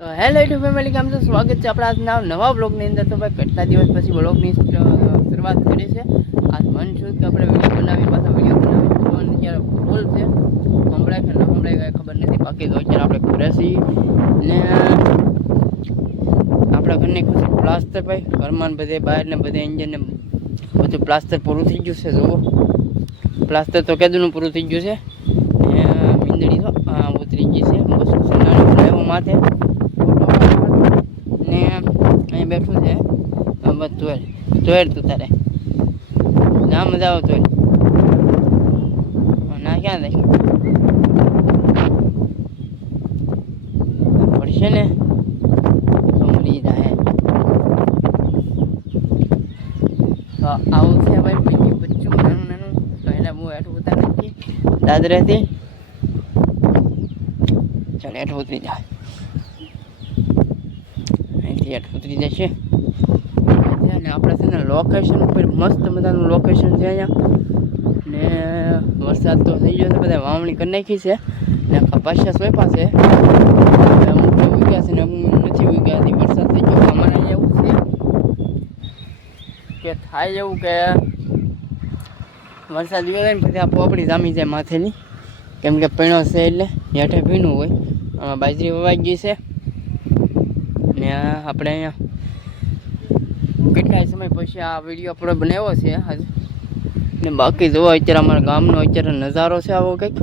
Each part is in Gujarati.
તો હેલો યુટ્યુબ ફેમિલી, કેમ છો? સ્વાગત છે આપણા આજના નવા બ્લોગની અંદર. તો ભાઈ કેટલા દિવસ પછી બ્લોગની શરૂઆત કરી છે. આજ મન છું કે આપણે વિડીયો બનાવી, પાછા વિડીયો બનાવી. ફોન અત્યારે ફૂલ છે, સંભળાય કે ન સંભળાય કાંઈ ખબર નથી. બાકી તો અત્યારે આપણે ઘરે છીએ ને આપણા ઘરની ખુશી પ્લાસ્ટર ભાઈ ઘરમાં ને બધે બહાર ને બધે ઇન્જન ને બધું પ્લાસ્ટર પૂરું થઈ ગયું છે. જુઓ, પ્લાસ્ટર તો કેદુંનું પૂરું થઈ ગયું છે. મીંદડી તો ઉતરી ગઈ છે. બસ નાનું ડ્રાઈવર માથે ને અહીં બેઠું છે. બસ જોયેલ તું તારે ના મજા આવે જોયેલ ના ક્યાં થાય પડશે ને તો મરી જાય. તો આવું છે ભાઈ બીજી બચ્ચું નાનું નાનું. તો એને હું હેઠું ઉતાર નાખી દાદરેથી. ચાલ હેઠું ઉતરી જાય, અહીંથી હેઠું ઉતરી જશે. અને આપણે છે ને લોકેશન ઉપર મસ્ત મજાનું લોકેશન છે અહીંયા. ને વરસાદ તો થઈ ગયો છે, બધા વાવણી કરી નાખી છે ને કપાસિયા સોંપ્યા છે. અમુક તો ઉગ્યા છે ને અમુક નથી ઉગ્યા. વરસાદ થઈ ગયો. અમારે અહીંયા એવું છે કે થાય એવું કે વરસાદ ગયો ને પછી આ પોપડી જામી જાય માથેની, કેમ કે પીણો છે એટલે હેઠે ભીનું હોય. આમાં બાજરી વવાઈ ગઈ છે ને આપણે અહીંયા કેટલાય સમય પછી આ વિડીયો આપણે બનાવ્યો છે આજ. ને બાકી જોવો અત્યારે અમારા ગામનો અત્યારે નજારો છે આવો કંઈક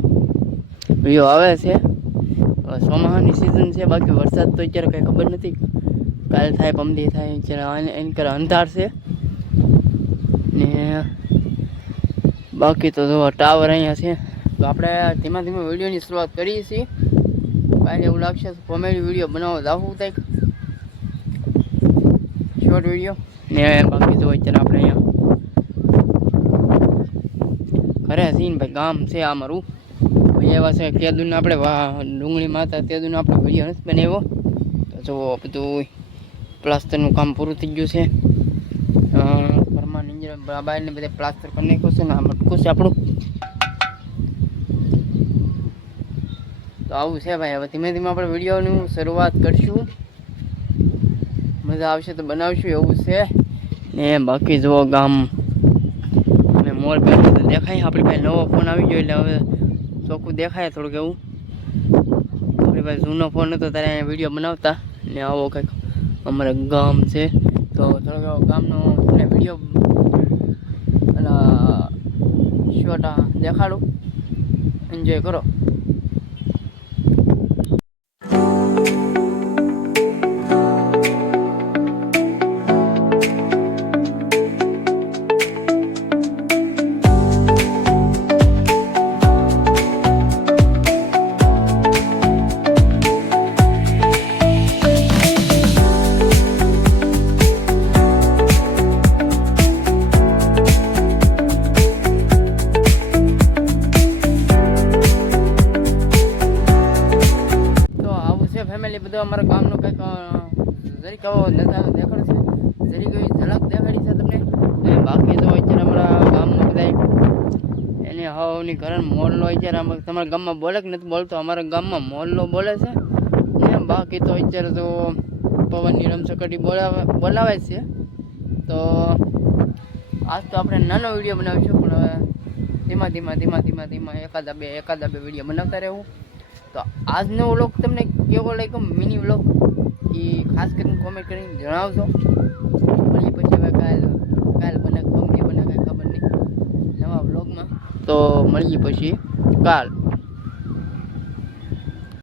વિડીયો આવે છે. ચોમાસાની સિઝન છે, બાકી વરસાદ તો અત્યારે કંઈ ખબર નથી. કાલ થાય પમદી થાય, અત્યારે એની કરે અંધાર છે. ને બાકી તો જો ટાવર અહીંયા છે. તો આપણે ધીમે ધીમે વિડીયોની શરૂઆત કરીએ છીએ. કાલે એવું લાગશે તો કોમેડી વિડીયો બનાવવા જાવું કંઈક શોર્ટ વિડીયો. ને બાકી જો અત્યારે આપણે અહીંયા ઘરે છીએ ભાઈ, ગામ છે આ મારું. એવા છે કેદુને આપણે ડુંગળી માતા તેદુને આપણે વિડીયો નથી બનાવ્યો. તો જુઓ બધું પ્લાસ્ટરનું કામ પૂરું થઈ ગયું છે. ઘરમાં નીચે બહારને બધે પ્લાસ્ટર કરી નાખ્યું છે ને આ મટકું છે આપણું. તો આવું છે ભાઈ. હવે ધીમે ધીમે આપણે વિડીયોની શરૂઆત કરીશું. મજા આવશે તો બનાવશું એવું છે. ને બાકી જુઓ ગામ અને મોર બેઠો તો દેખાય. આપણી પાસે નવો ફોન આવી ગયો એટલે હવે ચોખ્ખું દેખાય થોડુંક એવું. આપણી પાસે જૂનો ફોન હતો ત્યારે અહીંયા વિડીયો બનાવતા ને આવો કંઈક અમારે ગામ છે. તો થોડોક ગામનો મને વિડીયો શોર્ટ દેખાડું, એન્જોય કરો. ફેમિલી બધું અમારા ગામનો કંઈક જરીક આવો નજારો દેખાડો છે, જરીક એવી ઝલક દેખાડી છે તમને. બાકી તો અત્યારે અમારા ગામમાં બધા એને હવની ઘરણ મોરલો અત્યારે તમારા ગામમાં બોલે કે નથી બોલતો? અમારા ગામમાં મોરલો બોલે છે ને બાકી તો અત્યારે તો પવનની રમસકટી બોલાવે છે. તો આજ તો આપણે નાનો વિડીયો બનાવીશું, પણ હવે ધીમા એકાદા બે વિડીયો બનાવતા રહેવું. તો આજનો વ્લોગ તમને કેવો લાગ્યો, મિની વ્લોગ, એ ખાસ કરીને કોમેન્ટ કરીને જણાવજો. મળીએ પછી હવે કાલ બને ગમતી બને કાંઈ ખબર નહીં નવા વ્લોગમાં. તો મળીએ પછી કાલ.